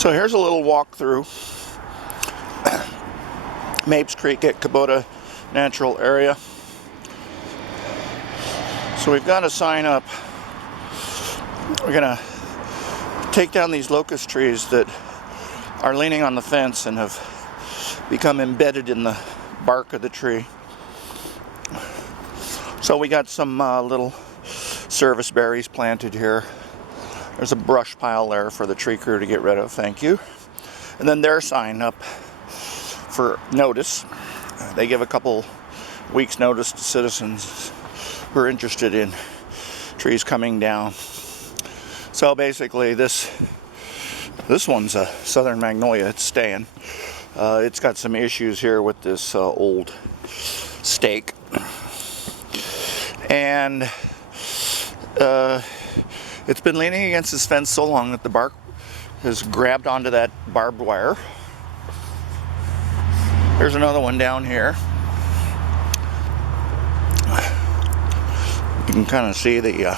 So here's a little walkthrough Mapes Creek at Kubota Natural Area. So we've got a sign up. We're gonna take down these locust trees that are leaning on the fence and have become embedded in the bark of the tree. So we got some little service berries planted here. There's a brush pile there for the tree crew to get rid of, thank you. And then their sign up for notice. They give a couple weeks notice to citizens who are interested in trees coming down. So basically this one's a southern magnolia, it's staying. It's got some issues here with this old stake. And it's been leaning against this fence so long that the bark has grabbed onto that barbed wire. There's another one down here. You can kind of see the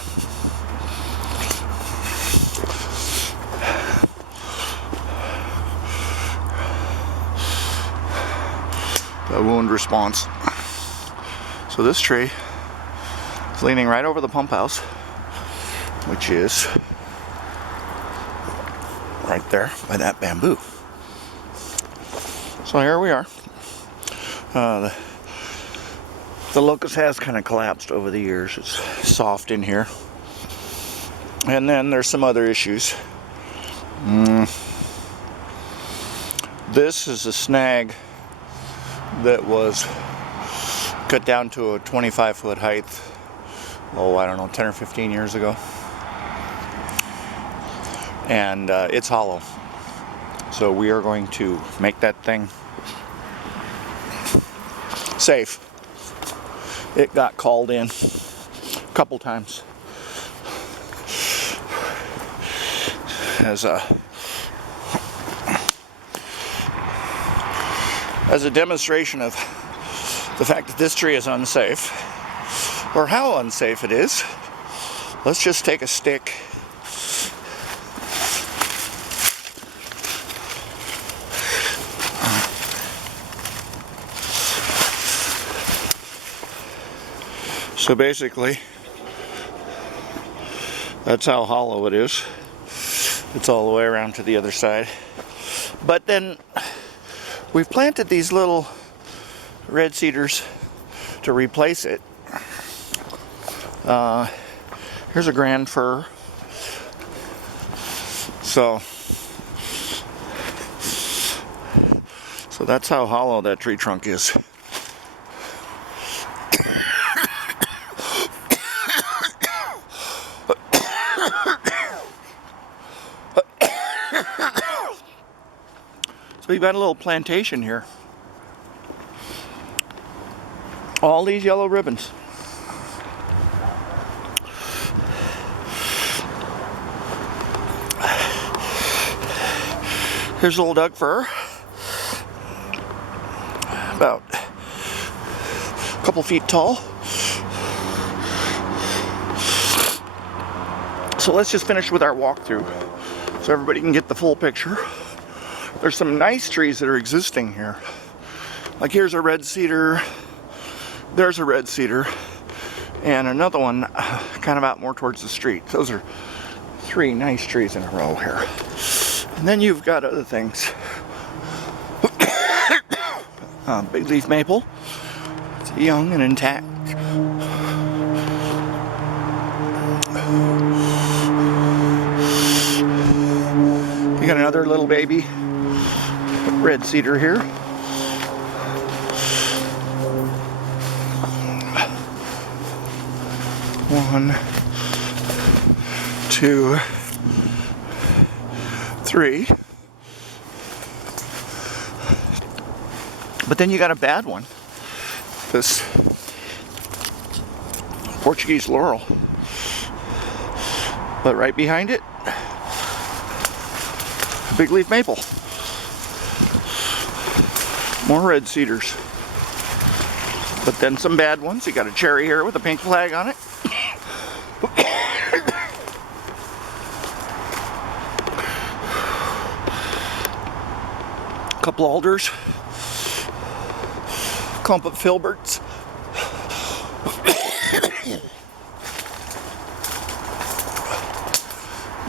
wound response. So this tree is leaning right over the pump house, which is right there by that bamboo. So here we are. The locust has kind of collapsed over the years. It's soft in here. And then there's some other issues. This is a snag that was cut down to a 25-foot height, oh, I don't know, 10 or 15 years ago. And it's hollow. So we are going to make that thing safe. It got called in a couple times as a demonstration of the fact that this tree is unsafe, or how unsafe it is. Let's just take a stick so basically that's how hollow it is. It's all the way around to the other side. But then we've planted these little red cedars to replace it. Here's a grand fir. So that's how hollow that tree trunk is. So we've got a little plantation here. All these yellow ribbons. Here's old Doug fir. About a couple feet tall. So let's just finish with our walkthrough so everybody can get the full picture. There's some nice trees that are existing here. Like here's a red cedar, there's a red cedar, and another one kind of out more towards the street. Those are three nice trees in a row here. And then you've got other things. Big leaf maple, it's young and intact. You got another little baby red cedar here. One, two, three. But then you got a bad one. This Portuguese laurel. But right behind it, big leaf maple. More red cedars. But then some bad ones. You got a cherry here with a pink flag on it. couple alders, clump of filberts,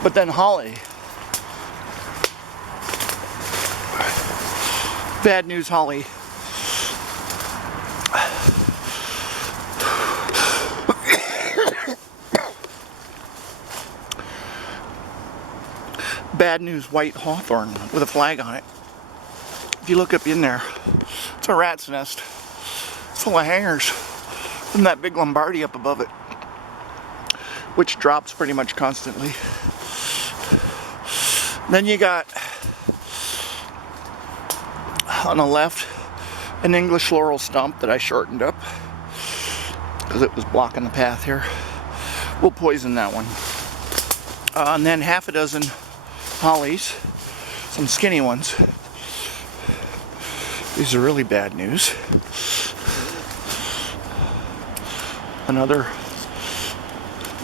but then holly. Bad news holly. Bad news white hawthorn with a flag on it. If you look up in there, it's a rat's nest. It's full of hangers from that big Lombardy up above it, which drops pretty much constantly. Then you got on the left an English laurel stump that I shortened up because it was blocking the path here. We'll poison that one. And then half a dozen hollies, some skinny ones. These are really bad news. Another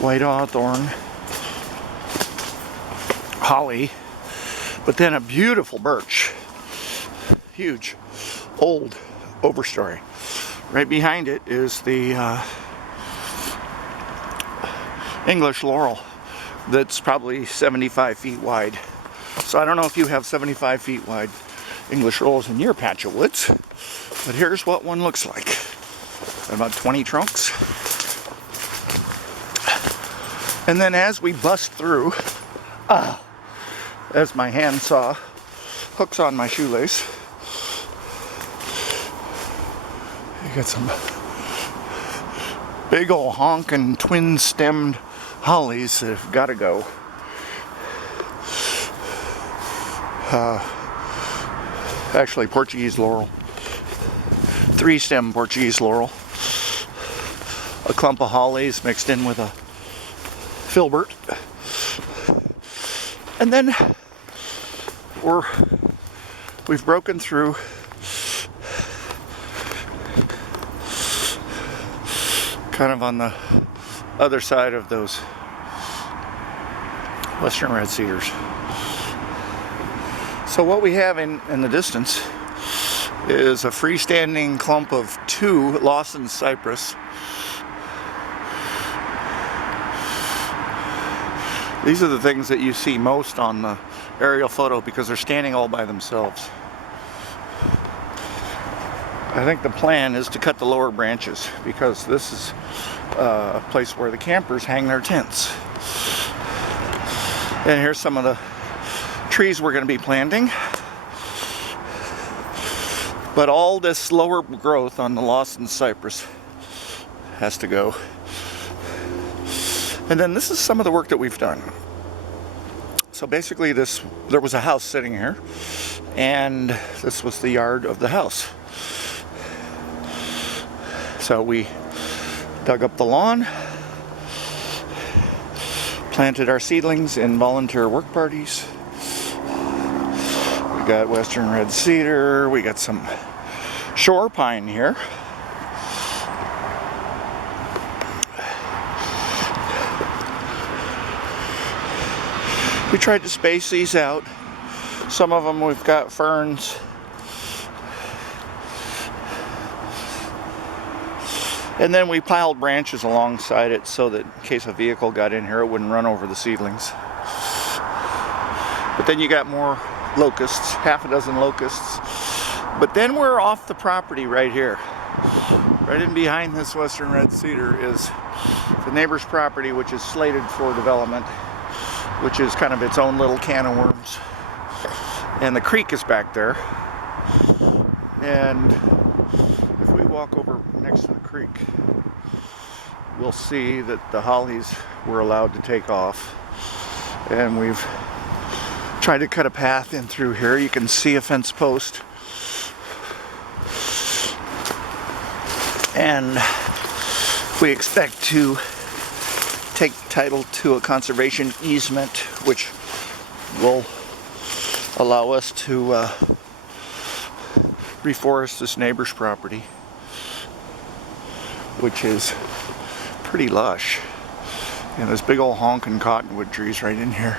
white hawthorn, holly, but then a beautiful birch. Huge, old overstory. Right behind it is the English laurel that's probably 75 feet wide. So I don't know if you have 75 feet wide English laurels in your patch of woods, but here's what one looks like. About 20 trunks. And then as we bust through, as my handsaw hooks on my shoelace, you got some big old honking twin-stemmed hollies that have got to go. Actually, Portuguese laurel. 3-stem Portuguese laurel. A clump of hollies mixed in with a filbert. And then we've broken through kind of on the other side of those western red cedars. So what we have in the distance is a freestanding clump of 2 Lawson cypress. These are the things that you see most on the aerial photo because they're standing all by themselves. I think the plan is to cut the lower branches because this is a place where the campers hang their tents. And here's some of the trees we're going to be planting. But all this lower growth on the Lawson cypress has to go. And then this is some of the work that we've done. So basically there was a house sitting here, and this was the yard of the house. So we dug up the lawn, planted our seedlings in volunteer work parties. We got western red cedar, we got some shore pine here. We tried to space these out. Some of them we've got ferns. And then we piled branches alongside it so that in case a vehicle got in here, it wouldn't run over the seedlings. But then you got more locusts, half a dozen locusts. But then we're off the property right here. Right in behind this western red cedar is the neighbor's property, which is slated for development, which is kind of its own little can of worms. And the creek is back there. And if we walk over next to the creek, we'll see that the hollies were allowed to take off. And we've tried to cut a path in through here. You can see a fence post. And we expect to take title to a conservation easement, which will allow us to reforest this neighbor's property, which is pretty lush. And there's big old honking cottonwood trees right in here.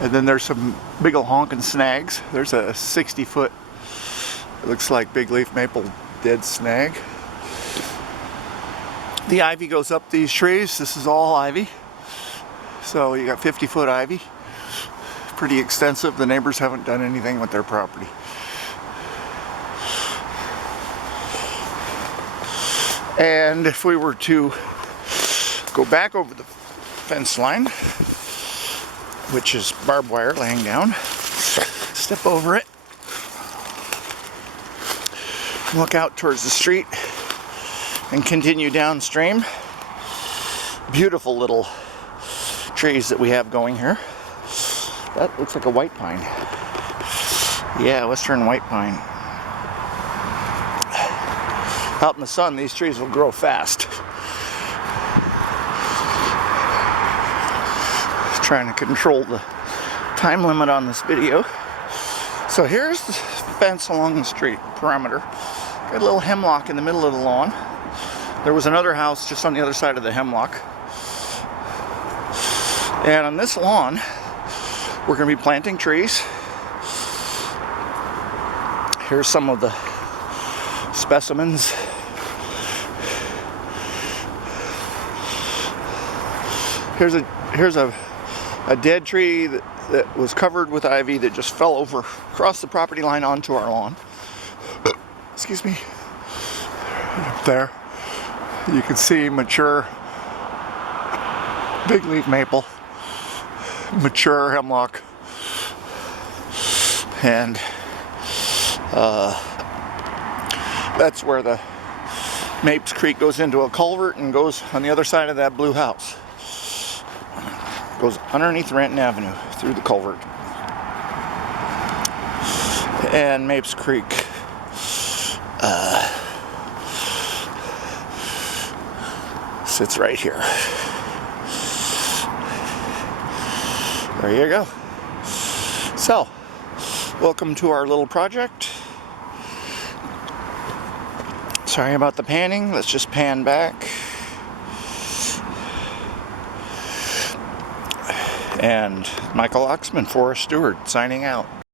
And then there's some big ol' honking snags. There's a 60-foot, it looks like big leaf maple dead snag. The ivy goes up these trees. This is all ivy. So you got 50-foot ivy. Pretty extensive. The neighbors haven't done anything with their property. And if we were to go back over the fence line, which is barbed wire laying down, step over it, look out towards the street, and continue downstream. Beautiful little trees that we have going here. That looks like a white pine. Yeah, western white pine. Out in the sun, these trees will grow fast. Trying to control the time limit on this video. So here's the fence along the street perimeter. Got a little hemlock in the middle of the lawn. There was another house just on the other side of the hemlock. And on this lawn, we're going to be planting trees. Here's some of the specimens. Here's a dead tree that was covered with ivy that just fell over across the property line onto our lawn. Excuse me. Up there, you can see mature big leaf maple, mature hemlock, and that's where the Mapes Creek goes into a culvert and goes on the other side of that blue house. Goes underneath Renton Avenue through the culvert. And Mapes Creek sits right here. There you go. So, welcome to our little project. Sorry about the panning. Let's just pan back. And Michael Oxman, Forest Steward, signing out.